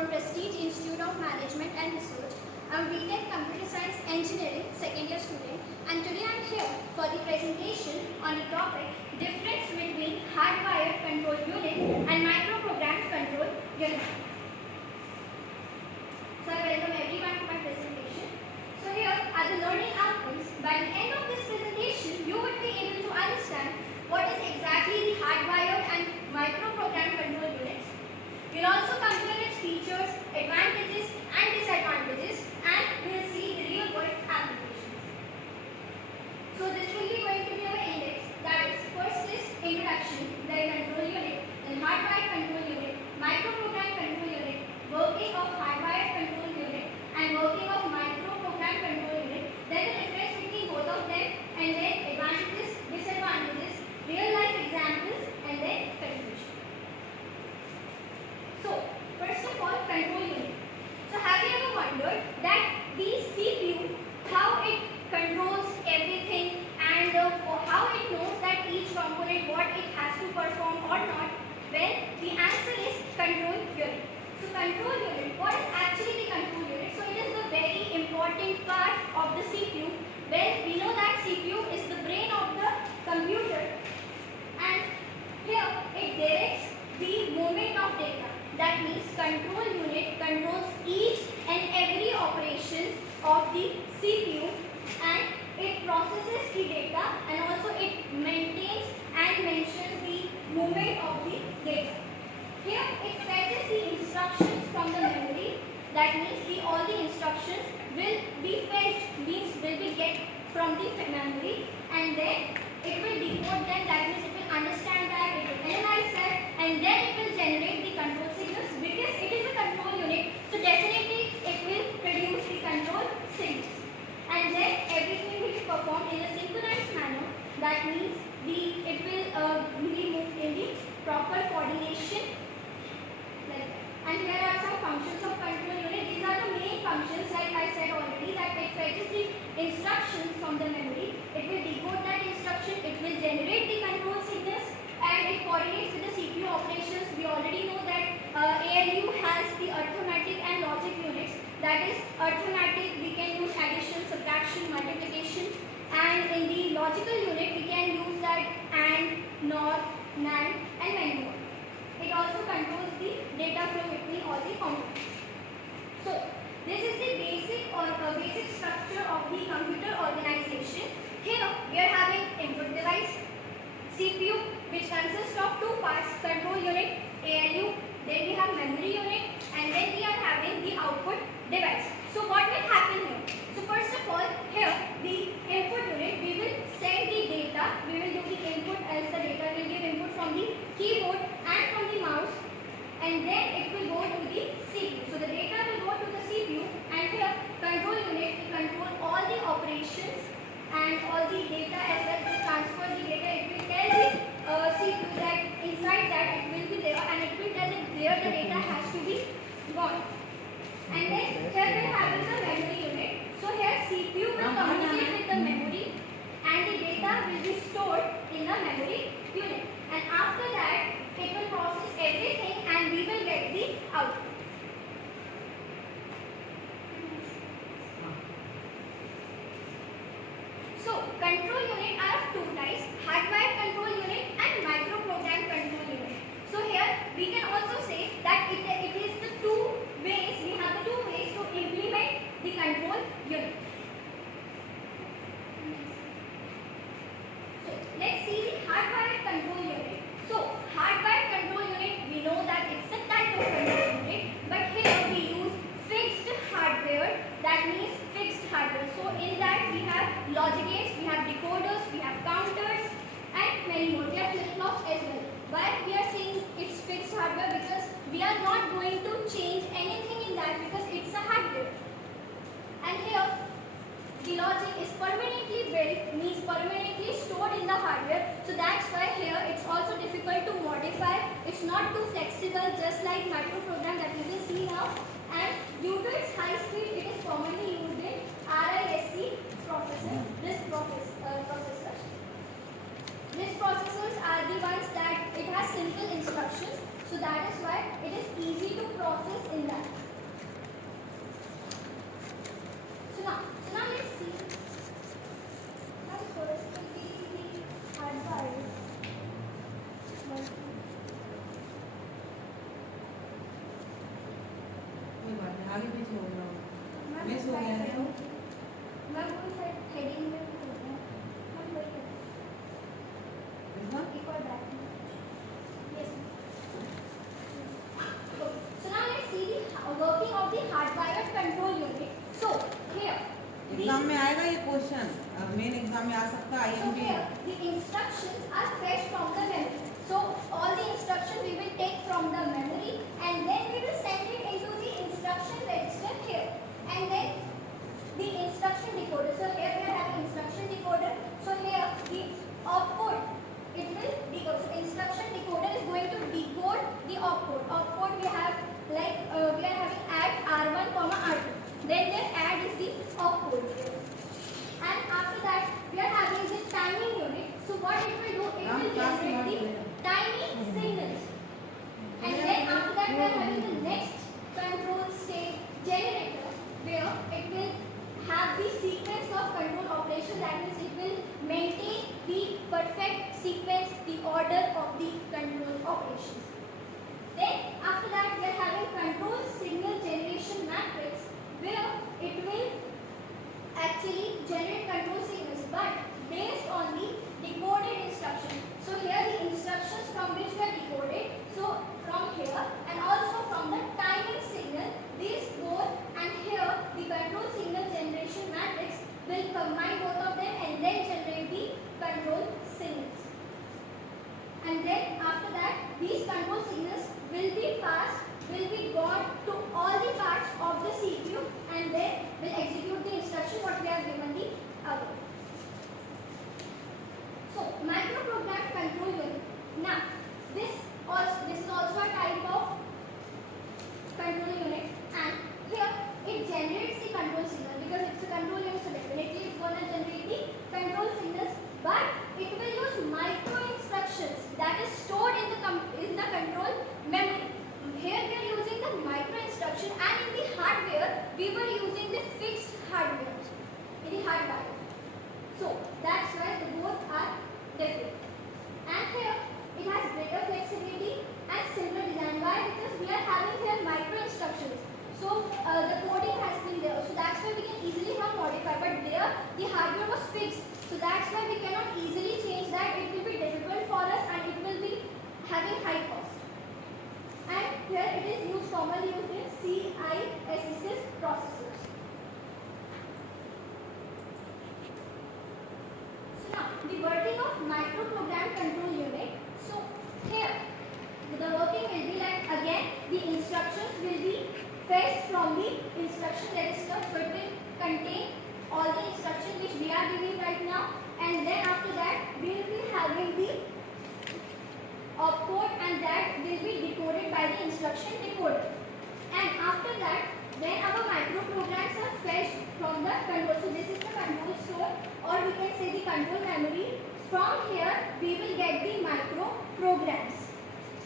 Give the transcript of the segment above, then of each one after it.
from Prestige Institute of Management and Research. I'm BTech Computer Science Engineering second year student, and today I'm here for the presentation on the topic difference between hardwired control unit and microprogrammed control unit. So I welcome everyone to my presentation. So here are the learning outcomes. By the end of this presentation, you would be able to understand what is exactly the hardwired and microprogrammed control units. You'll also compare its features, advantages and disadvantages, and we'll see the real world applications. So this will be going to be our index. That is, first is introduction, then control unit, then hardwired control unit, microprogrammed control unit, working of hardwired control unit, and working of microprogrammed control unit, then the difference between both of them, and then advantages, disadvantages, real life examples, and then conclusion. So, first of all, control unit. So, have you ever wondered that the CPU, how it controls everything and how it knows that each component what it has to perform or not? Well, the answer is control unit. So, control unit, what is actually the control unit? So, it is the very important part of the CPU. Well, we know that CPU is the brain of the computer, and here it directs the movement of data. That means control unit controls each and every operations of the CPU, and it processes the data, and also it maintains and mentions the movement of the data. Here it fetches the instructions from the memory. That means all the instructions will be fetched, means will be get from the memory, and then it will decode them. That means it will understand that, it will analyze that, and then it will generate the control signals. Because it is a control unit, so definitely it will produce the control signals, and then everything will be performed in a synchronized manner. That means it will be moved in the proper coordination, like that. And here are some functions of control unit. These are the main functions, like I said already, that it fetches the instructions from the memory, it will decode that instruction, it will generate the control signals, and it coordinates with the CPU operations. We already know that ALU has the arithmetic and logic units. That is, arithmetic we can use addition, subtraction, multiplication, and in the logical unit we can use that AND, NOR, NAND, and many more. It also controls the data flow between all the components. So, this is the basic structure of the computer organization. Here we are having input device, CPU, which consists of two parts: control unit, ALU, then we have memory unit, and then we are having the output device. So what will happen here? So first of all, here the input unit, we will send the data, we will do the input as the data will give input from the keyboard and from the mouse, and then it will go to the CPU. So the data will go to the CPU, and here control unit will control all the operations and all the data as well. To transfer the data, it will tell the CPU that inside that it will be there, and it will tell it where the data has to be gone. And then here we have the memory unit. So here CPU will communicate with the memory, and the data will be stored in the memory unit. And after that, it will process everything, and we will get the output. So control unit are of two types: hardwired control unit and microprogrammed control unit. So here we can also say that it is the two ways, we have the two ways to implement the control unit. So let's see the hardwired control unit. So hardwired control unit, we know that it's a type of control unit, but here we use fixed hardware. That means fixed hardware. So in that we have logic gates, we have decoders, we have counters, and many more. We have flip-flops as well. Why we are saying it's fixed hardware? Because we are not going to change anything in that, because it's a hardware. And here the logic is permanently built, means permanently stored in the hardware. So that's why here it's also difficult to modify. It's not too flexible, just like microprogram that we will see now. And due to its high speed, it is commonly used in RISC processor. These processors are the ones that it has simple instructions. So that is why it is easy to process in that. आगे पीछे हो रहा होगा। Miss हो गया है। मैं कोई साइड हेडिंग में बोल रहा हूं हम वही है इसका एक और back yes so now let's see the working of the hardwired control unit so here exam में आएगा ये क्वेश्चन, मेन एग्जाम में आ सकता है so IMP. here the instructions are fetched from the memory so all the instructions we will take from the memory and then we will send it into the instruction register here and then the instruction decoder so here we are having instruction decoder so here the opcode it will decode so instruction decoder is going to decode the opcode we have like we are having add r1 comma r2 then their add is the opcode here and after that we are having the timing unit so what it will do it will generate the timing signals and then after that we are having the next control state generator where it will have the sequence of control operation that means it will maintain the perfect sequence the order of the control operations then after that we are having control signal generation matrix where it will actually generate control signals but based on the decoded instruction so here the instructions from which were decoded so from here and also from the timing signal these both and here the control signal generation matrix will combine both of them and then generate the control signals and then after that these control signals will be gone to all the parts of the CPU and then will execute the instruction what we have given the above. So microprogrammed control unit. Now this is also a type of control unit and here it generates the control signal because it's a control unit so definitely it's going to generate the control signals but it will use micro instructions that is stored in the control memory. Here we are using the micro instruction and in the hardware we were using the fixed hardware in the hardware. So that's why the both are different. And here it has greater flexibility and simpler design. Why? Because we are having here micro instructions. So the coding has been there. So that's why we can easily have modify. But there the hardware was fixed. So that's why we cannot easily change that. It will be difficult for us and it will be having high cost. And here it is used commonly used in CISS processors. So now the working of microprogrammed control unit. So here the working will be like again the instructions will be fetched from the instruction register. So it will contain all the instructions which we are giving right now and then after that we will be having the opcode and that will be decoded by the instruction decoder and after that when our microprograms are fetched from the control so this is the control store or we can say the control memory from here we will get the microprograms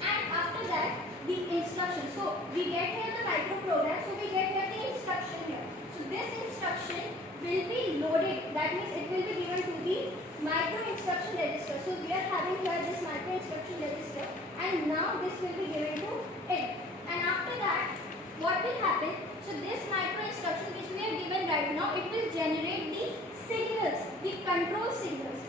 and after that the instruction so we get here the microprogram so we get here the instruction here so this instruction will be loaded that means it will be given to the micro instruction register so we are having here this micro instruction register and now this will be given to it and after that what will happen so this micro instruction which we have given right now it will generate the signals the control signals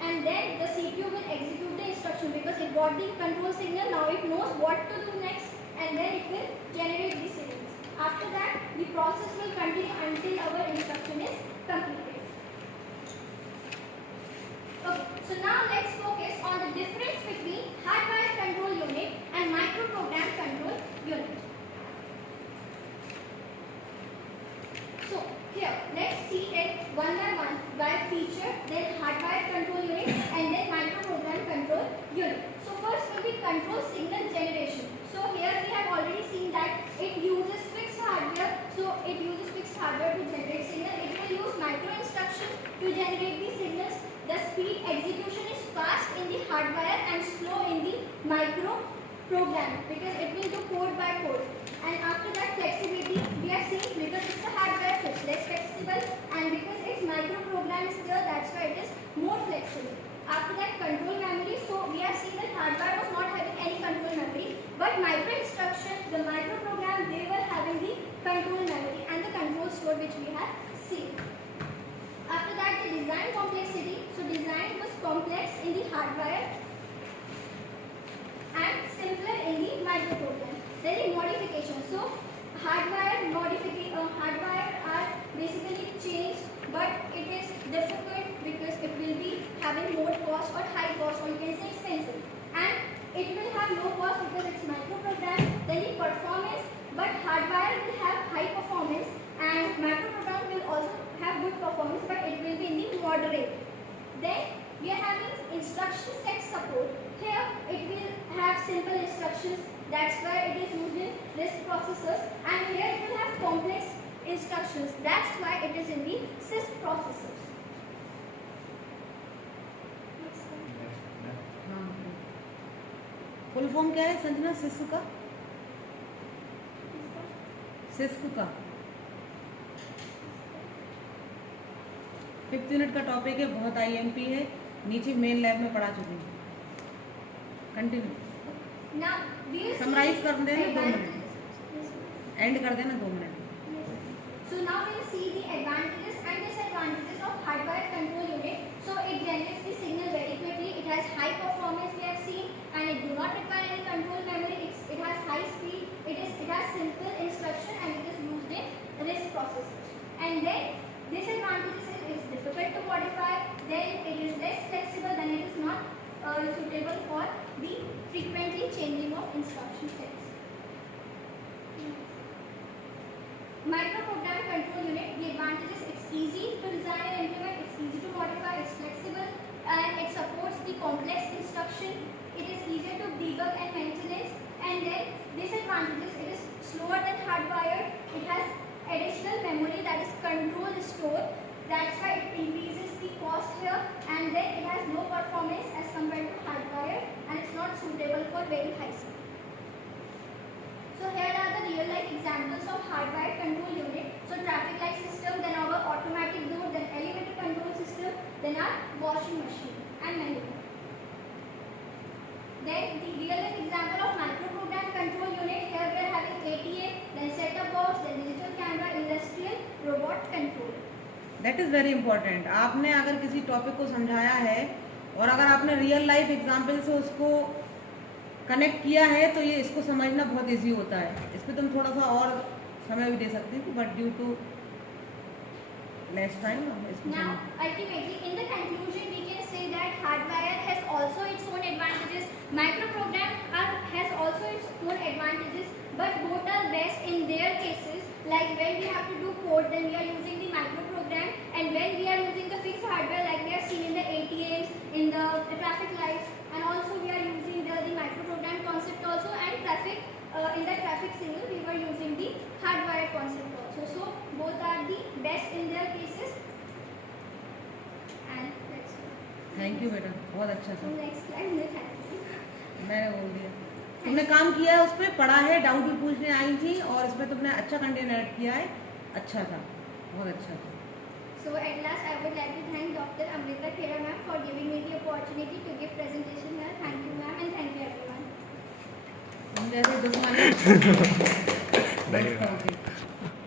and then the CPU will execute the instruction because it got the control signal now it knows what to do next and then it will generate the signals after that the process will continue until our instruction is completed. Okay, so now let's focus on the difference between hardwired control unit and microprogrammed control unit. So here let's see it one by one by feature then hardwired control unit and then microprogrammed control unit. So first will be control signal generation. So here we have already seen that it uses fixed hardware. So it uses fixed hardware to generate signal. It will use micro instructions to generate the signals. The speed execution is fast in the hardware and slow in the microprogram because it will do code by code. And after that flexibility we are seeing because it's a hardware so it's less flexible and because its microprogram is there that's why it is more flexible. After that control memory so we have seen that hardware was not having any control memory but micro instruction the microprogram they were having the control hardwire and simpler in the microprogram. Then the modification. So hardwire are basically changed, but it is difficult because it will be having more cost or high cost, or you can say expensive. And it will have low cost because it's microprogrammed. Then the performance, but hardwire will have high performance and microprogram will also have good performance, but it will be in the moderate. Then we are having instruction set support. Here it will have simple instructions. That's why it is used in RISC processors, and here it will have complex instructions. That's why it is in the CISC processors. Full form क्या है Sanjana six का? Six का 5th unit का topic है, बहुत IMP है, नीचे main lab में पढ़ा चुकी हूँ. कंटिन्यू. समराइज कर देना 2 मिनट, एंड कर देना 2 minute. So now we will see the advantages and disadvantages of hardware control unit. So it generates the signal very quickly. It has high performance, we have seen, and it do not require any control memory. It has high speed. It has simple instruction, and it is used in RISC processors. And then disadvantages is it is difficult to modify. Then it is less flexible. Then it is not suitable for the frequently changing of instruction sets. Microprogrammed control unit, the advantage is it's easy to design and implement, it's easy to modify, it's flexible, and it supports the complex instruction. It is easier to debug and maintenance. And then disadvantages, it is slower than hardwired. It has additional memory, that is control store. That's why it increases the cost here. And then it has low performance as compared to hardwired, and it's not suitable for very high speed. So here are the real life examples of hardwired control unit. So traffic light system, then our automatic door, then elevator control system, then our washing machine and many more. Then the real life example of microprogrammed control unit, here we are having ATA, then set-top box, then digital camera, industrial robot control. That is very important. आपने अगर किसी topic को समझाया है और अगर आपने real life example से उसको कनेक्ट किया है तो ये इसको समझना बहुत इजी होता है. इस पर तुम थोड़ा सा और समय भी दे सकती हो, but due to less time. Now, ultimately, in the conclusion, we can say that hardwire has also its own advantages. Microprogram has also its own advantages, but both are best in their cases. Like when we have to do code, then we are using the microprogram, and when we are using the fixed hardware, like we have seen in the ATMs, in the traffic lights, and also we are using the microprogram concept also, and in the traffic signal we were using the hardwire concept also. So both are the best in their cases. And let's go. Thank you बेटा, बहुत अच्छा था. Next slide. मैंने बोल दिया. तुमने काम किया है, उस पर पढ़ा है, डाउट भी पूछने आई थी, और इसमें तुमने अच्छा कंटेंट ऐड किया है. अच्छा था, बहुत अच्छा था. So at last I would like to thank Dr. Amrita Khera ma'am for giving me the opportunity to give presentation here. Thank you ma'am, and thank you everyone. तुम जैसे दुश्मन